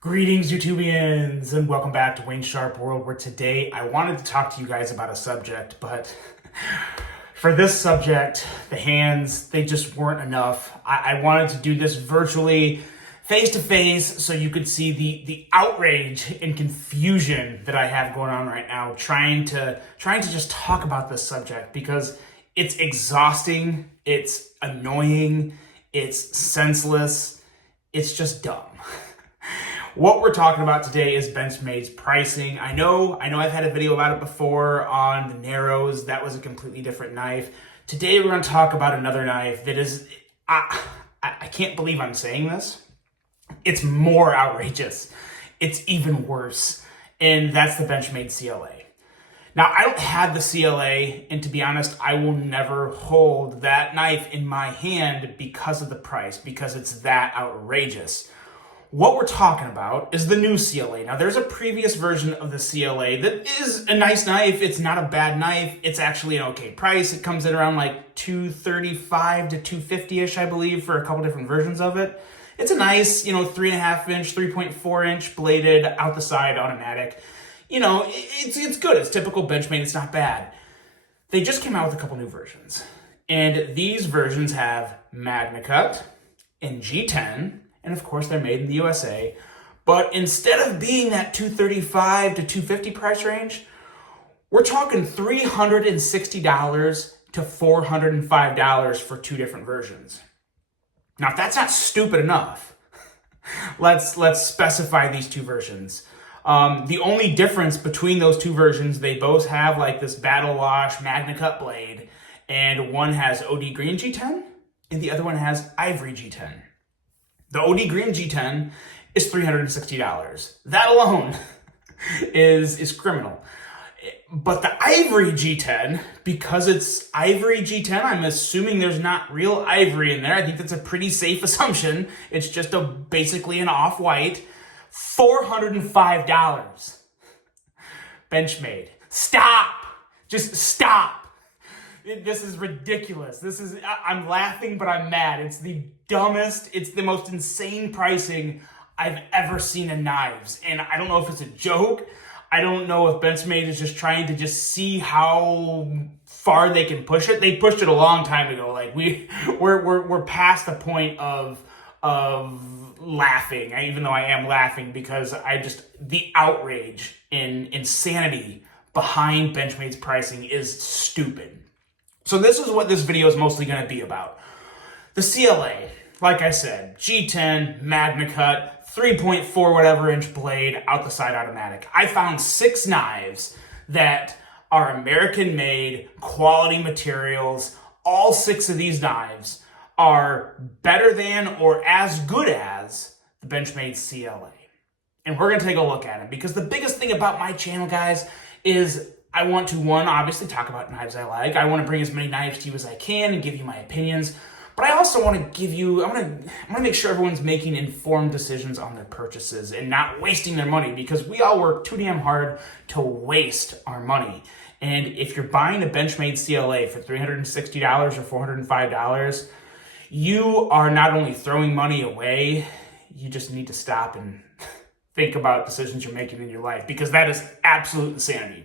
Greetings, YouTubians, and welcome back to Wayne Sharp World, where today I wanted to talk to you guys about a subject, but for this subject, the hands, they just weren't enough. I wanted to do this virtually, face-to-face, so you could see the outrage and confusion that I have going on right now, trying to just talk about this subject, because it's exhausting, it's annoying, it's senseless, it's just dumb. What we're talking about today is Benchmade's pricing. I know I've had a video about it before on the Narrows. That was a completely different knife. Today we're going to talk about another knife that is, I can't believe I'm saying this. It's more outrageous. It's even worse. And that's the Benchmade CLA. Now, I don't have the CLA, and to be honest, I will never hold that knife in my hand because of the price, because it's that outrageous. What we're talking about is the new CLA. Now, there's a previous version of the CLA that is a nice knife. It's not a bad knife. It's actually an okay price. It comes in around like $235 to $250-ish, I believe, for a couple different versions of it. It's a nice, 3.5 inch, 3.4 inch bladed, out the side automatic. It's good. It's typical Benchmade. It's not bad. They just came out with a couple new versions. And these versions have Magna Cut and G10. And of course, they're made in the USA. But instead of being that $235 to $250 price range, we're talking $360 to $405 for two different versions. Now, if that's not stupid enough, let's specify these two versions. The only difference between those two versions, they both have like this battle wash Magna Cut blade, and one has OD green G10, and the other one has ivory G10. The OD Green G10 is $360. That alone is criminal. But the Ivory G10, because it's Ivory G10, I'm assuming there's not real ivory in there. I think that's a pretty safe assumption. It's just basically an off-white. $405. Benchmade. Stop! Just stop! This is ridiculous. I'm laughing, but I'm mad. It's the dumbest, it's the most insane pricing I've ever seen in knives. And I don't know if it's a joke. I don't know if Benchmade is just trying to just see how far they can push it. They pushed it a long time ago. Like we're past the point of laughing, even though I am laughing, because the outrage and insanity behind Benchmade's pricing is stupid. So this is what this video is mostly going to be about. The CLA, like I said, G10, Magna Cut, 3.4 whatever inch blade, out the side automatic. I found 6 knives that are American made, quality materials. All 6 of these knives are better than or as good as the Benchmade CLA. And we're going to take a look at them, because the biggest thing about my channel, guys, is I want to, one, obviously talk about knives I like. I want to bring as many knives to you as I can and give you my opinions. But I also want to give you, I want to make sure everyone's making informed decisions on their purchases and not wasting their money, because we all work too damn hard to waste our money. And if you're buying a Benchmade CLA for $360 or $405, you are not only throwing money away, you just need to stop and think about decisions you're making in your life, because that is absolute insanity.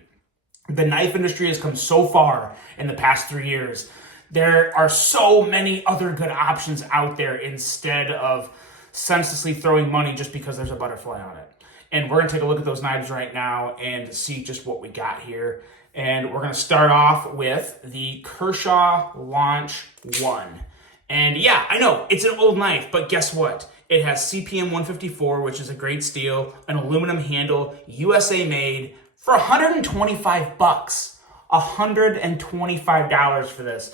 The knife industry has come so far in the past 3 years. There are so many other good options out there instead of senselessly throwing money just because there's a butterfly on it. And we're going to take a look at those knives right now and see just what we got here. And we're going to start off with the Kershaw Launch 1. And yeah, I know, it's an old knife, but guess what? It has CPM 154, which is a great steel, an aluminum handle, USA made, for $125. $125 for this.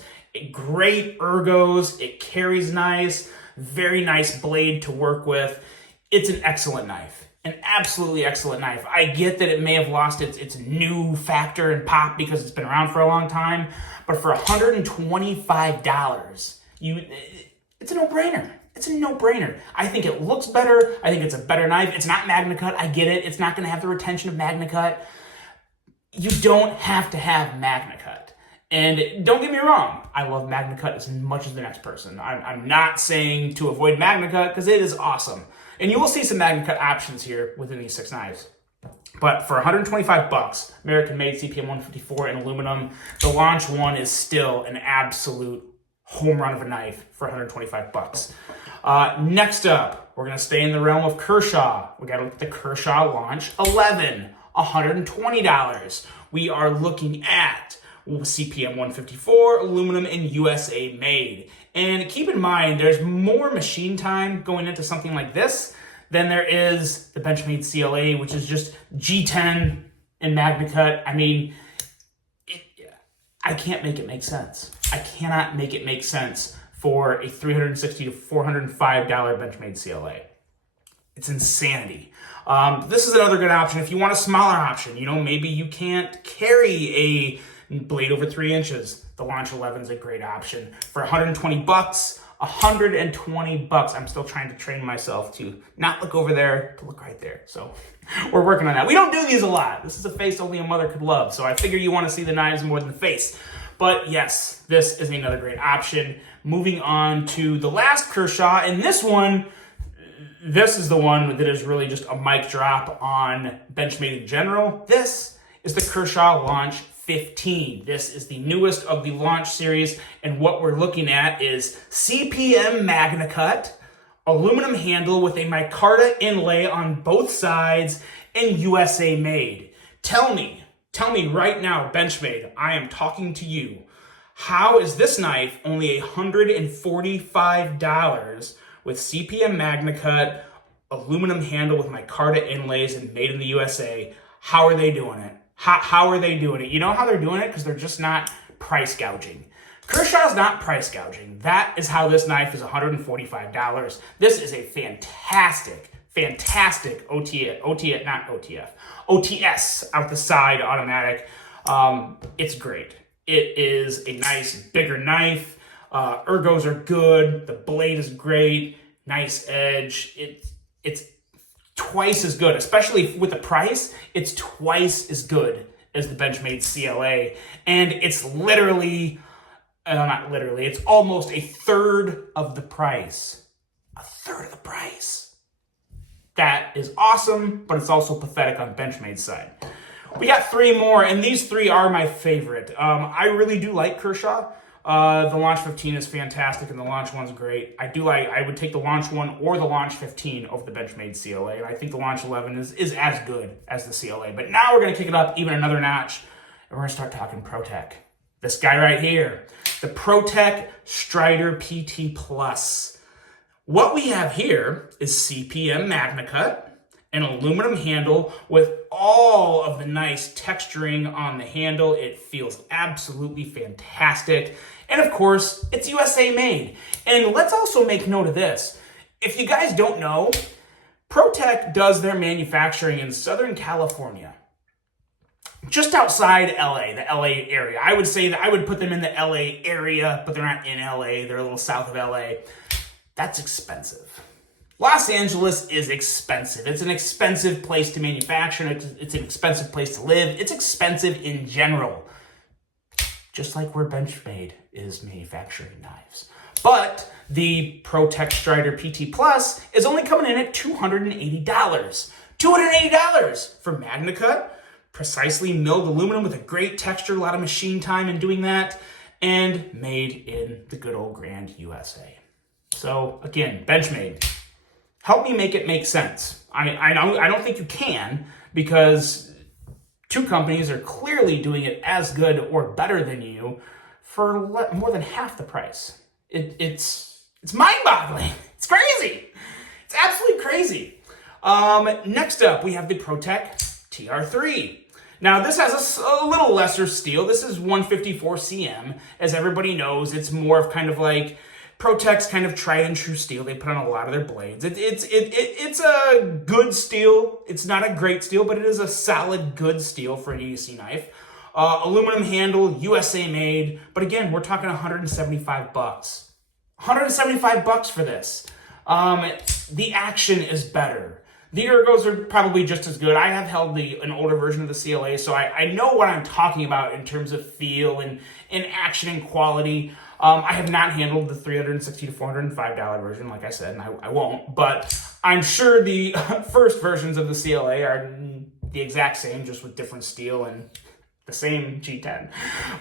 Great ergos, it carries nice, very nice blade to work with. It's an excellent knife, an absolutely excellent knife. I get that it may have lost its new factor and pop because it's been around for a long time, but for $125, it's a no-brainer. It's a no-brainer. I think it looks better. I think it's a better knife. It's not Magna Cut. I get it. It's not going to have the retention of Magna Cut. You don't have to have Magna Cut. And don't get me wrong, I love Magna Cut as much as the next person. I'm not saying to avoid Magna Cut, because it is awesome. And you will see some MagnaCut options here within these 6 knives. But for 125 bucks, American made CPM 154 in aluminum, the Launch one is still an absolute home run of a knife for 125 bucks. Next up, we're going to stay in the realm of Kershaw. We got to look at the Kershaw Launch 11, $120. We are looking at CPM 154, aluminum, and USA made. And keep in mind, there's more machine time going into something like this than there is the Benchmade CLA, which is just G10 and MagnaCut. I mean, I can't make it make sense. I cannot make it make sense for a $360 to $405 Benchmade CLA. It's insanity. This is another good option if you want a smaller option. You know, maybe you can't carry a blade over 3 inches. The Launch 11 is a great option for 120 bucks. 120 bucks. I'm still trying to train myself to not look over there, to look right there. So we're working on that. We don't do these a lot. This is a face only a mother could love. So I figure you want to see the knives more than the face. But yes, this is another great option. Moving on to the last Kershaw, and this is the one that is really just a mic drop on Benchmade in general. This is the Kershaw Launch 15. This is the newest of the Launch series, and what we're looking at is CPM MagnaCut, aluminum handle with a micarta inlay on both sides, and USA made. Tell me right now, Benchmade, I am talking to you. How is this knife only $145 with CPM MagnaCut, aluminum handle with micarta inlays, and made in the USA? How are they doing it? How are they doing it? You know how they're doing it? Because they're just not price gouging. Kershaw's not price gouging. That is how this knife is $145. This is a fantastic OTS out the side automatic. It's great. It is a nice bigger knife. Ergos are good. The blade is great. Nice edge. It's twice as good, especially with the price. It's twice as good as the Benchmade CLA, and it's literally, not literally, it's almost a third of the price. A third of the price. That is awesome, but it's also pathetic on Benchmade's side. We got 3 more, and these 3 are my favorite. I really do like Kershaw. The Launch 15 is fantastic, and the Launch 1's great. I would take the Launch 1 or the Launch 15 over the Benchmade CLA, and I think the Launch 11 is as good as the CLA. But now we're going to kick it up even another notch, and we're going to start talking Protech. This guy right here, the Protech Strider PT Plus. What we have here is CPM MagnaCut, an aluminum handle with all of the nice texturing on the handle. It feels absolutely fantastic. And of course, it's USA made. And let's also make note of this. If you guys don't know, Protech does their manufacturing in Southern California, just outside LA, the LA area. I would say that I would put them in the LA area, but they're not in LA. They're a little south of LA. That's expensive. Los Angeles is expensive. It's an expensive place to manufacture. It's an expensive place to live. It's expensive in general, just like where Benchmade is manufacturing knives. But the Protech Strider PT Plus is only coming in at $280. $280 for MagnaCut, precisely milled aluminum with a great texture, a lot of machine time in doing that, and made in the good old grand USA. So again, Benchmade, help me make it make sense. I don't think you can, because 2 companies are clearly doing it as good or better than you for more than half the price. It's mind-boggling. It's crazy. It's absolutely crazy. Next up, we have the Protech TR3. Now, this has a little lesser steel. This is 154 cm. As everybody knows, it's more of kind of like Protech's kind of tried and true steel they put on a lot of their blades. It's a good steel. It's not a great steel, but it is a solid, good steel for an EDC knife. Aluminum handle, USA made. But again, we're talking 175 bucks. 175 bucks for this. The action is better. The ergos are probably just as good. I have held an older version of the CLA, so I know what I'm talking about in terms of feel and action and quality. I have not handled the $360 to $405 version, like I said, and I won't, but I'm sure the first versions of the CLA are the exact same, just with different steel and the same G10.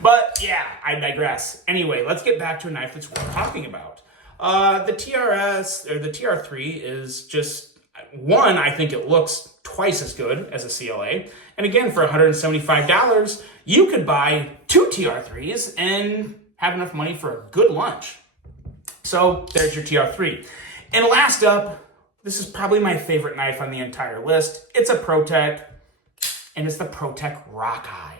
But yeah, I digress. Anyway, let's get back to a knife that's worth talking about. The TRS, or the TR3 is just, one, I think it looks twice as good as a CLA. And again, for $175, you could buy 2 TR3s and have enough money for a good lunch. So there's your TR3. And last up, this is probably my favorite knife on the entire list. It's a Protech, and it's the Protech Rockeye.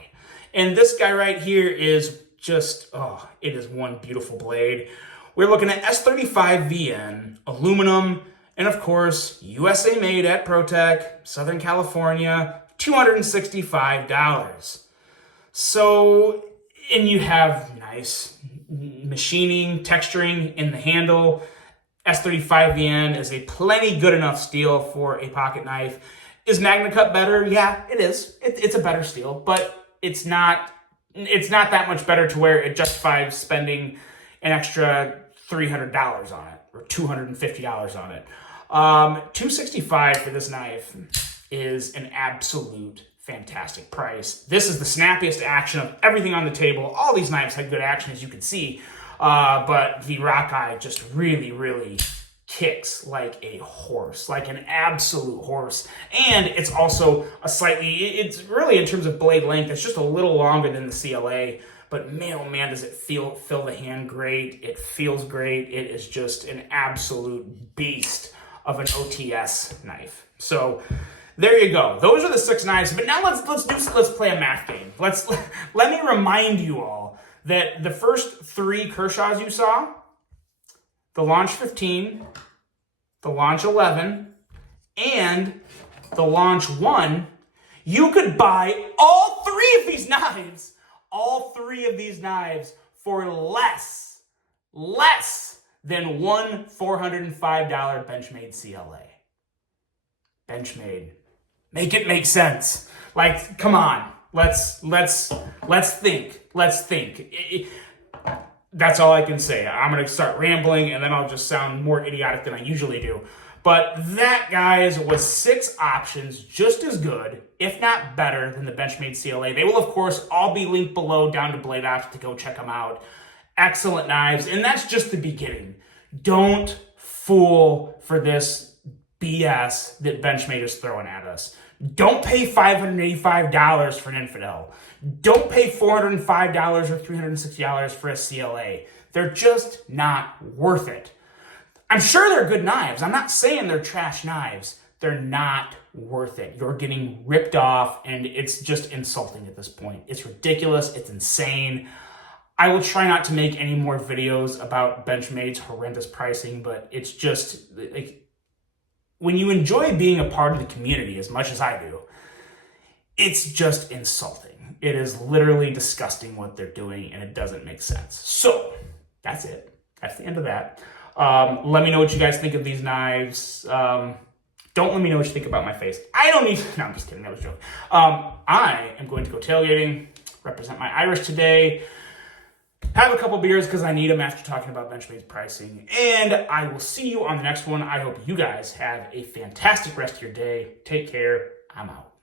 And this guy right here is just, oh, it is one beautiful blade. We're looking at S35VN, aluminum, and of course, USA made at Protech, Southern California, $265. So, and you have nice machining, texturing in the handle. S35VN is a plenty good enough steel for a pocket knife. Is Magna Cut better? Yeah, it is. It's a better steel, but it's not that much better to where it justifies spending an extra $300 on it or $250 on it. $265 for this knife is an absolute fantastic price. This is the snappiest action of everything on the table. All these knives had good action, as you can see, but the Rockeye just really, really kicks like a horse, like an absolute horse. And it's also it's really, in terms of blade length, it's just a little longer than the CLA, but man, oh man, does it fill the hand great. It feels great. It is just an absolute beast of an OTS knife. So there you go. Those are the 6 knives. But now let's play a math game. Let me remind you all that the first 3 Kershaws you saw, the Launch 15, the Launch 11, and the Launch 1, you could buy all 3 of these knives, for less than one $405 Benchmade CLA. Benchmade. Make it make sense. Like, come on. Let's think. That's all I can say. I'm going to start rambling, and then I'll just sound more idiotic than I usually do. But that, guys, was 6 options just as good, if not better, than the Benchmade CLA. They will, of course, all be linked below down to Blade Ops to go check them out. Excellent knives, and that's just the beginning. Don't fall for this BS that Benchmade is throwing at us. Don't pay $585 for an infidel. Don't pay $405 or $360 for a CLA. They're just not worth it. I'm sure they're good knives. I'm not saying they're trash knives. They're not worth it. You're getting ripped off, and it's just insulting at this point. It's ridiculous. It's insane. I will try not to make any more videos about Benchmade's horrendous pricing, but it's just, like, when you enjoy being a part of the community as much as I do, it's just insulting. It is literally disgusting what they're doing, and it doesn't make sense. So, that's it. That's the end of that. Let me know what you guys think of these knives. Don't let me know what you think about my face. I don't need... No, I'm just kidding. That was a joke. I am going to go tailgating, represent my Irish today, have a couple beers because I need them after talking about Benchmade's pricing, and I will see you on the next one. I hope you guys have a fantastic rest of your day. Take care. I'm out.